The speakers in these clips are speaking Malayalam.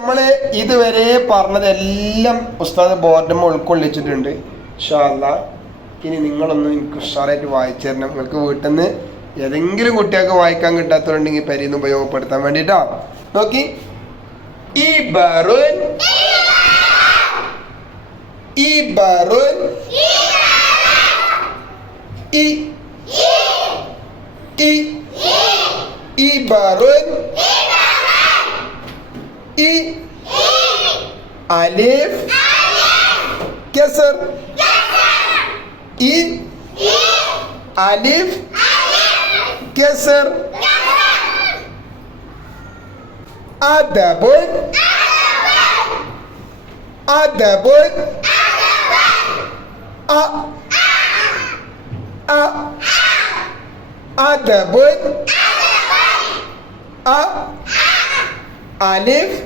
നമ്മള് ഇതുവരെ പറഞ്ഞതെല്ലാം ഉസ്താദ് ബോർഡും ഉൾക്കൊള്ളിച്ചിട്ടുണ്ട്. ഇൻഷാ അല്ലാഹ് ഇനി നിങ്ങളൊന്ന് എനിക്ക് ഉഷാറായിട്ട് വായിച്ചു തരണം. നിങ്ങൾക്ക് വീട്ടിൽ നിന്ന് ഏതെങ്കിലും കുട്ടികൾക്ക് വായിക്കാൻ കിട്ടാത്തതുണ്ടെങ്കിൽ പരിന്ന് ഉപയോഗപ്പെടുത്താൻ വേണ്ടിയിട്ടോ. നോക്കി, ഇബറുൻ ഇബറുൻ ഇ ഇ ഇബറുൻ ഇ അലിഫ് കസർ ഇ അലിഫ് കസർ അദബുൻ അദബുൻ അ അ അദബുൻ അ അലിഫ്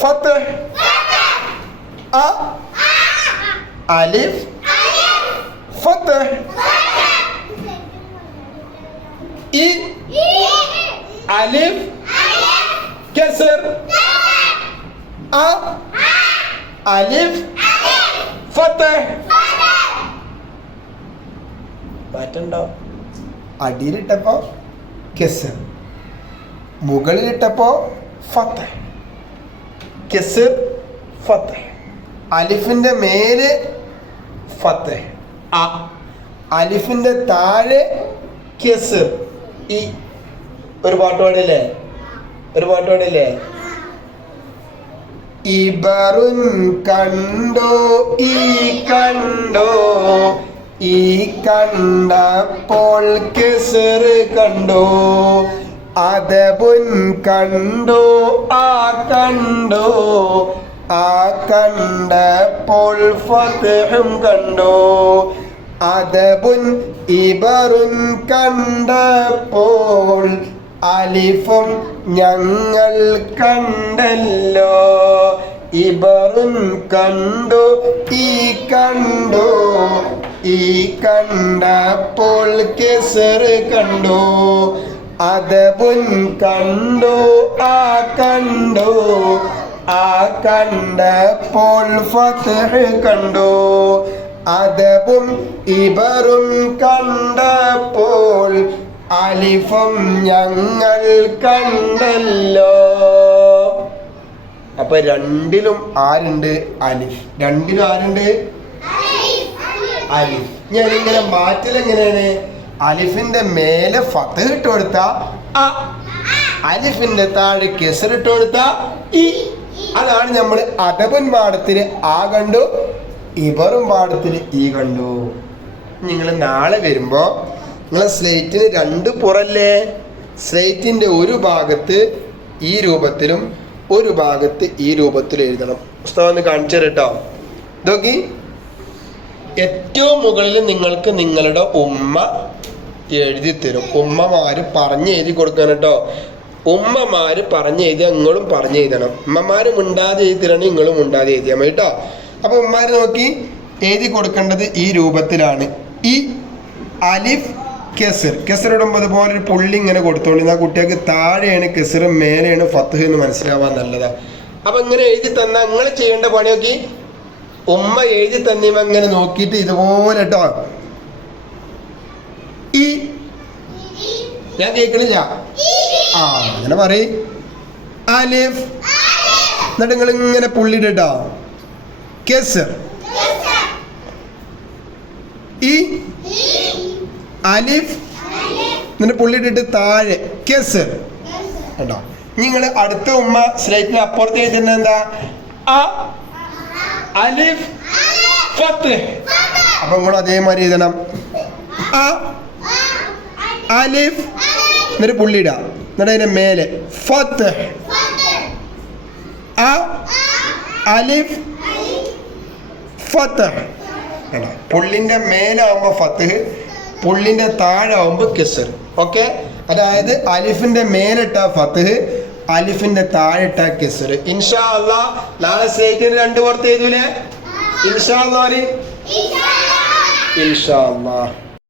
ഫത്ഹ് അ അലിഫ് ഫത്ഹ് ഇ അലിഫ് കസർ അ അലിഫ് ഫത്ഹ്. മാറ്റണ്ടോ? അടിയിലിട്ടപ്പോ കസർ, മുകളിലിട്ടപ്പോ ഫത്ഹ്, കസർ ഫത്ഹ്. അലിഫിന്റെ മേലെ ഫത്ഹ് അ, അലിഫിന്റെ താഴെ കസർ ഇ. ഒരു പാട്ട് പാടില്ലേ? ഒരു പാട്ട് പാടില്ലേ? ഇബറുൻ കണ്ടോ ഈ കണ്ടോ, ഈ കണ്ടപ്പോൾ കസർ കണ്ടോ. അദബുൻ കണ്ടോ ആ കണ്ടോ, ആ കണ്ടപ്പോൾ ഫത്ഹും കണ്ടോ. അദബുൻ ഇബറുൻ കണ്ടപ്പോൾ അലിഫും ഞങ്ങൾ കണ്ടല്ലോ. ഇബറുൻ കണ്ടു ഈ കണ്ടു, ഈ കണ്ടപ്പോൾ കസർ കണ്ടു. അദബുൻ കണ്ടു ആ കണ്ടു, ആ കണ്ടപ്പോൾ ഫത്ഹ് കണ്ടു. അദബും ഇബറും കണ്ടപ്പോൾ അലിഫും ഞങ്ങൾ കണ്ടല്ലോ. അപ്പൊ രണ്ടിലും ആരുണ്ട്? അലിഫ്. രണ്ടിലും ആരുണ്ട്? അലിഫ്. ഞാനിങ്ങനെ മാറ്റലെങ്ങനെയാണ്? അലിഫിന്റെ മേലെ ഫത്ഹ് ഇട്ട് കൊടുത്ത അ, അലിഫിന്റെ താഴെ കസർ ഇട്ട് കൊടുത്ത ഇ. അതാണ് നമ്മൾ അദബുൻ പാഠത്തിൽ ആ കണ്ടു, ഇബറും പാഠത്തിൽ ഈ കണ്ടു. നിങ്ങൾ നാളെ വരുമ്പോ നിങ്ങളെ സ്ലേറ്റിന് രണ്ട് പുറല്ലേ? സ്ലേറ്റിന്റെ ഒരു ഭാഗത്ത് ഈ രൂപത്തിലും ഒരു ഭാഗത്ത് ഈ രൂപത്തിലും എഴുതണം. പുസ്തകം ഒന്ന് കാണിച്ചു തരട്ടോ. നോക്കി, ഏറ്റവും മുകളിൽ നിങ്ങൾക്ക് നിങ്ങളുടെ ഉമ്മ എഴുതി തരും. ഉമ്മമാര് പറഞ്ഞ് എഴുതി കൊടുക്കണം കേട്ടോ. ഉമ്മമാര് പറഞ്ഞ് എഴുതിയാൽ നിങ്ങളും പറഞ്ഞ് എഴുതണം. ഉമ്മമാര് മുണ്ടാതെ എഴുതി തരണം, നിങ്ങളും മുണ്ടാതെ എഴുതിയാൽ മതി കേട്ടോ. അപ്പൊ ഉമ്മമാര് നോക്കി എഴുതി കൊടുക്കേണ്ടത് ഈ രൂപത്തിലാണ്. ഈ അലിഫ് കസർ, കസർ ഇടുമ്പോൾ അതുപോലെ ഒരു പുള്ളി ഇങ്ങനെ കൊടുത്തോളി. ആ കുട്ടികൾക്ക് താഴെയാണ് കസർ, മേലെയാണ് ഫത്ഹ് എന്ന് മനസ്സിലാവാൻ നല്ലതാ. അപ്പൊ ഇങ്ങനെ എഴുതി തന്നാൽ നിങ്ങൾ ചെയ്യേണ്ട പണി നോക്കി, ഉമ്മ എഴുതി തന്നിവ ഇങ്ങനെ നോക്കിയിട്ട് ഇതുപോലെ കേട്ടോ. ഈ ഞാൻ കേൾക്കണില്ല. ആ അങ്ങനെ പറയും. അലിഫ്, എന്നിട്ട് നിങ്ങൾ ഇങ്ങനെ പുള്ളിട്ടോ. കസർ ഈ അലിഫ്, എന്നിട്ട് പുള്ളിട്ടിട്ട് താഴെ കസർ കേട്ടോ. നിങ്ങൾ അടുത്ത ഉമ്മ സ്ലേറ്റിന് അപ്പുറത്ത് എഴുതുന്ന എന്താ? അ അലിഫ് ഫത്ഹ്. അപ്പൊ നിങ്ങൾ അതേമാതിരി എഴുതണം. അ അലിഫ്, എന്നിട്ട് പുള്ളിയിടാ, എന്നിട്ട് അതിന്റെ മേലെ ഫത്ഹ്. അ അലിഫ് ഫത്ഹ്. പുള്ളിന്റെ മേലാവുമ്പോ ഫത്ഹ്, പുള്ളിന്റെ താഴെ ആവുമ്പോ കസർ. ഓക്കെ, അതായത് അലിഫിന്റെ മേലിട്ട ഫത്ഹ്, അലിഫിന്റെ താഴെട്ട കസർ. ഇൻഷാ അല്ലാഹ് നാളെ സ്ലേറ്റിന് രണ്ട് പുറത്ത് എഴുതൂലേ? ഇൻഷാ അല്ലാഹ്.